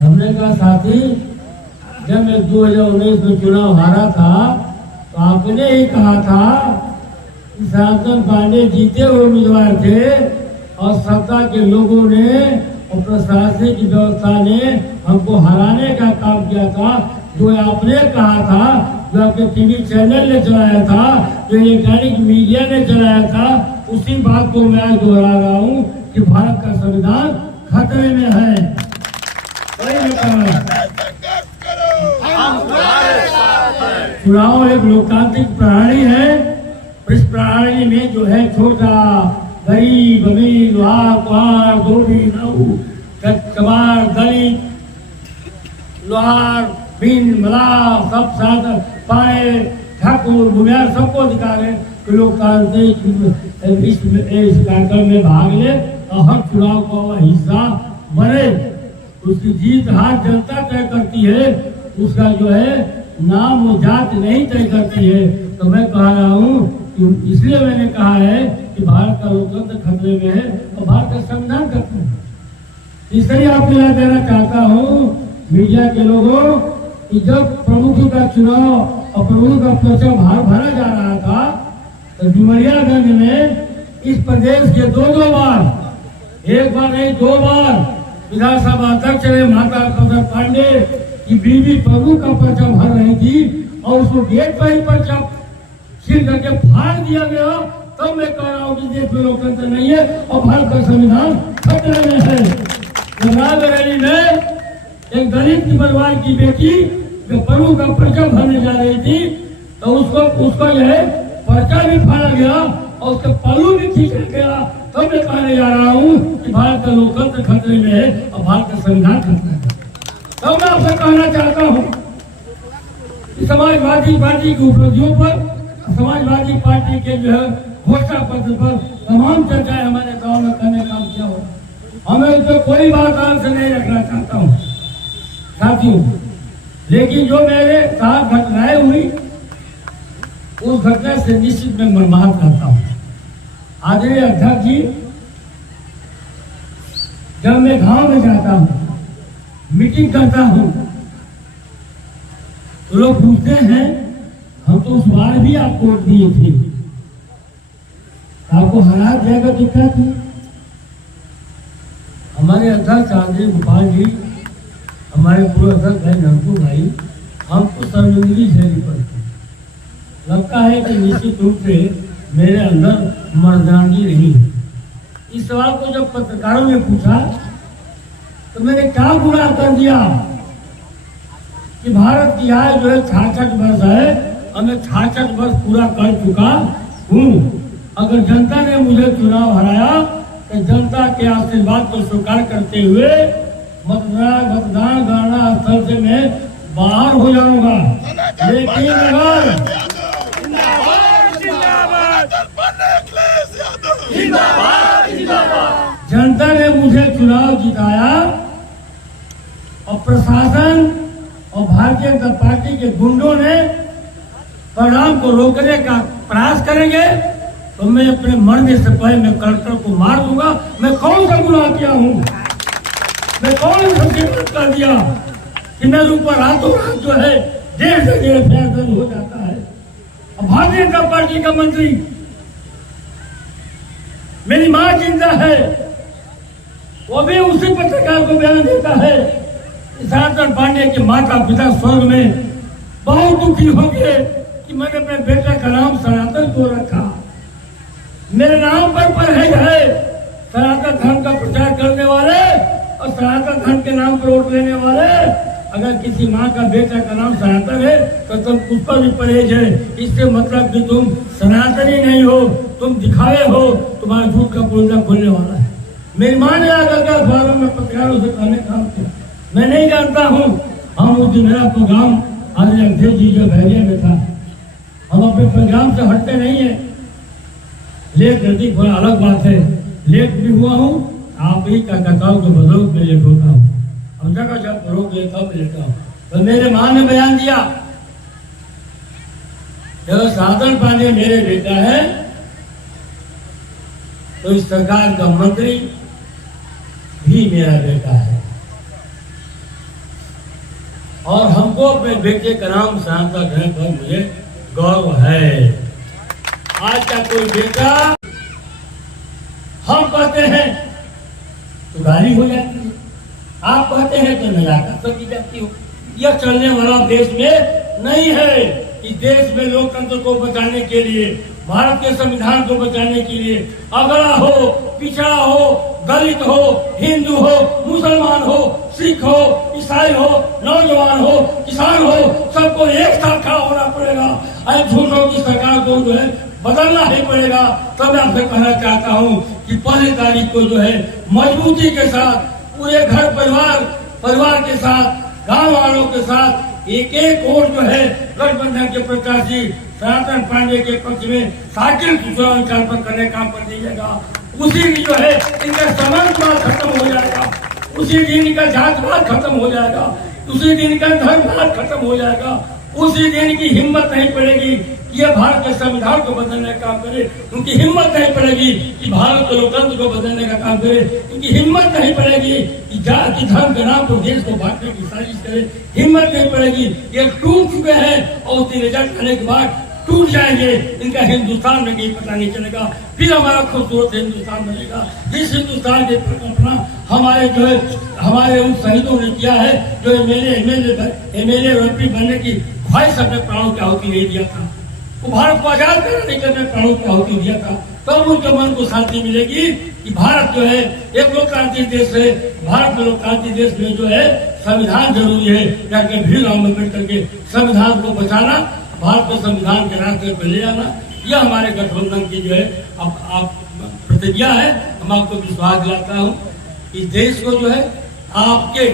हमने कहा साथी, जब मैं 2019 में चुनाव हारा था तो आपने ही कहा था कि साधन पांडे जीते हुए उम्मीदवार थे और सत्ता के लोगों ने और प्रशासनिक व्यवस्था ने हमको हराने का काम किया था। जो आपने कहा था, जो आपके टीवी चैनल ने चलाया था, जो इलेक्ट्रॉनिक मीडिया ने चलाया था, उसी बात को मैं दोहरा रहा हूँ कि भारत का संविधान खतरे में है। चुनाव एक लोकतांत्रिक प्रणाली है। इस प्रणाली में जो है छोटा गरीब अमीर लोहार धोबी नऊ कबार दलित लोहार बिन मलाह सब साथ पाए ठाकुर भूमियार सबको अधिकार है कि लोकतांत्रिक इस कार्यक्रम में भाग ले और हर चुनाव का हिस्सा बने। उसकी जीत हार जनता तय करती है, उसका जो है नाम और जात नहीं तय करती है। तो मैं कह रहा हूँ कि इसलिए मैंने कहा है कि भारत का लोकतंत्र खतरे में है और भारत का संविधान खतरे में। इसलिए आपको याद देना चाहता हूँ मीडिया के लोगों कि जब प्रमुखों का चुनाव और प्रमुखों का पर्चा भरा जा रहा था तो डुमरियागंज में इस प्रदेश के दो बार, एक बार नहीं 2 बार विधानसभा अध्यक्ष ने माता प्रसाद पांडे की बीवी प्रभु का पर्चा भर रही थी और उसको गेट पर ही पर्चा छीन करके फाड़ दिया गया। तब मैं कह रहा हूँ कि देश में लोकतंत्र नहीं है और भारत का संविधान खतरे में है। रायबरेली में एक दलित की परिवार की बेटी जो प्रभु का पर्चा भरने जा रही थी तो उसको जो है पर्चा भी फाड़ा गया और उसके पल्लू भी खींचा गया। तब मैं कहने जा रहा हूँ कि भारत का लोकतंत्र खतरे में है और भारत का संविधान खतरे में है। तब मैं आपसे कहना चाहता हूँ कि समाजवादी पार्टी की उपलब्धियों पर, समाजवादी पार्टी के जो है घोषणा पत्र पर तमाम चर्चाएं हमारे गाँव में करने का किया हो, हमें उस पर कोई बात आग से नहीं रखना चाहता हूँ साथियों। लेकिन जो मेरे साथ घटनाएं हुई उस घटना से निश्चित में मर्माहत रहता हूँ। आदरणीय अध्यक्ष जी, जब मैं गांव में जाता हूँ, मीटिंग करता हूँ, तो लोग पूछते हैं हम तो उस बार भी आपको वोट दिए थे, आपको हरा जाएगा दिखता थी। हमारे अध्यक्ष आदरणीय गोपाल जी, हमारे पूर्व अध्यक्ष भाई नंदू भाई, हमको शर्मिंदगी झेलनी पड़ती। लगता है कि निश्चित रूप से मेरे अंदर मर्दानगी नहीं है। इस सवाल को जब पत्रकारों ने पूछा तो मैंने क्या गुनाह कर दिया कि भारत की आयु जो है 66 वर्ष है और मैं 66 वर्ष पूरा कर चुका हूँ। अगर जनता ने मुझे चुनाव हराया तो जनता के आशीर्वाद को स्वीकार करते हुए मतदान गणना स्थल से मैं बाहर हो जाऊंगा। लेकिन अगर जनता ने मुझे चुनाव जिताया और प्रशासन और भारतीय जनता पार्टी के गुंडों ने परिणाम को रोकने का प्रयास करेंगे तो मैं अपने मरने से पहले मैं कलेक्टर को मार दूंगा। मैं कौन सा गुनाह किया हूँ? मैं कौन सा गलत कर दिया कि मेरे ऊपर रातों रात जो है 1.5 फैसला हो जाता है। और भारतीय जनता पार्टी का मंत्री, मेरी मां जिंदा है, वो भी उसी पत्रकार को बयान देता है साधन पांडे के माता पिता स्वर्ग में बहुत दुखी होंगे कि मैंने अपने बेटे का नाम सनातन को रखा। मेरे नाम पर परहेज है। सनातन धर्म का प्रचार करने वाले और सनातन धर्म के नाम पर वोट लेने वाले, अगर किसी माँ का बेटा का नाम सनातन है तो तुम उस पर भी परहेज है। इससे मतलब कि तुम सनातनी नहीं हो, तुम दिखावे हो, तुम्हारा झूठ का पुलिंदा खुलने वाला है। मेरी माँ ने आकर के अखबारों में पत्रकारों से कहने काम किया, मैं नहीं जानता हूँ। हम उस दिन मेरा प्रोग्राम आदरणीय अध्यक्ष जी जो बहरिया में था, हम अपने प्रोग्राम से हटते नहीं है। लेट नजदीक थोड़ा अलग बात है, लेट भी हुआ हूँ, आप ही का कहताओं के बदौलत में लेट होता हूँ। हम जगह जब रोक लेता हूँ लेता हूँ। तो मेरे माँ ने बयान दिया, जब साधन पांडे मेरे बेटा है तो इस सरकार का मंत्री भी मेरा बेटा है। और हमको अपने बेटे का नाम सांसद है पर मुझे गौरव है। आज का कोई बेटा हम कहते हैं तो गाली हो जाती है, आप कहते हैं तो नजाकत तो की जाती हो। यह चलने वाला देश में नहीं है। इस देश में लोकतंत्र को बचाने के लिए, भारत के संविधान को बचाने के लिए अगड़ा हो, पिछड़ा हो, दलित हो, हिंदू हो, मुसलमान हो, सिख हो, ईसाई हो, नौजवान हो, किसान हो, सबको एक साथ खड़ा होना पड़ेगा। अरे झूठों की सरकार को जो है बदलना ही पड़ेगा। तब मैं आपसे कहना चाहता हूँ कि 1 तारीख को जो है मजबूती के साथ पूरे घर परिवार के साथ, गांव वालों के साथ एक वोट जो है गठबंधन के प्रत्याशी सनातन पांडे के पक्ष में साइकिल चुनाव करने का काम कर दीजिएगा। उसी दिन जो है इनका समाजवाद खत्म हो जाएगा, उसी दिन इनका जातवाद खत्म हो जाएगा, उसी दिन इनका धर्मवाद खत्म हो जाएगा। उसी दिन की हिम्मत नहीं पड़ेगी कि ये भारत के संविधान को बदलने का काम करे, उनकी हिम्मत नहीं पड़ेगी कि भारत के लोकतंत्र को बदलने का काम करे, उनकी हिम्मत नहीं पड़ेगी कि जाति धर्म के नाम पर देश को बांटने की साजिश करे, हिम्मत नहीं पड़ेगी। ये टूट चुके हैं और उसकी रिजल्ट आने के बाद टूट जाएंगे। इनका हिंदुस्तान में कहीं पता नहीं चलेगा, फिर हमारा खूबसूरत हिंदुस्तान बनेगा। जिस हिंदुस्तान की परिकल्पना हमारे जो है हमारे उन शहीदों ने किया है, जो एमएलए एमपी बनने की ख्वाहिश अपने प्राणों की आहुति नहीं दिया था, वो भारत को आजाद करने के लिए प्राणों की आहुति दिया था। तब उनके मन को शांति मिलेगी कि भारत जो है एक लोकतांत्रिक देश है। भारत में लोकतांत्रिक देश में जो है संविधान जरूरी है, जाके भीम अम्बेडकर के संविधान को बचाना, भारत को संविधान के रास्ते पर ले आना, यह हमारे गठबंधन की जो है आप प्रतिज्ञा है। हम आपको विश्वास दिलाता हूँ इस देश को जो है आपके